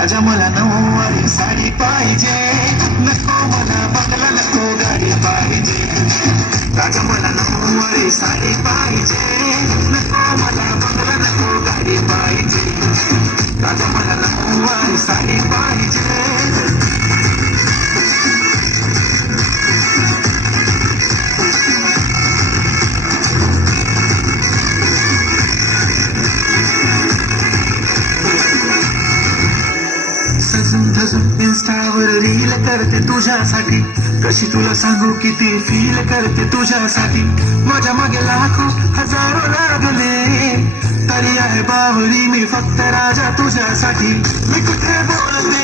राजा मला नऊवारी साडी पाहिजे, नको मला बंगला नको गाडी पाहिजे. राजा मला नऊवारी साडी पाहिजे, नको मला बंगला नको गाडी पाहिजे. राजा मला नऊवारी साडी पाहिजे. सजून धजून इन्स्टावर रील करते तुझ्यासाठी, कशी तुला सांगू किती फील करते तुझ्यासाठी. माझ्या मागे लाखो हजारो लागले, तरी आहे बाहुली मी फक्त राजा तुझ्यासाठी. मी कुठे बोलते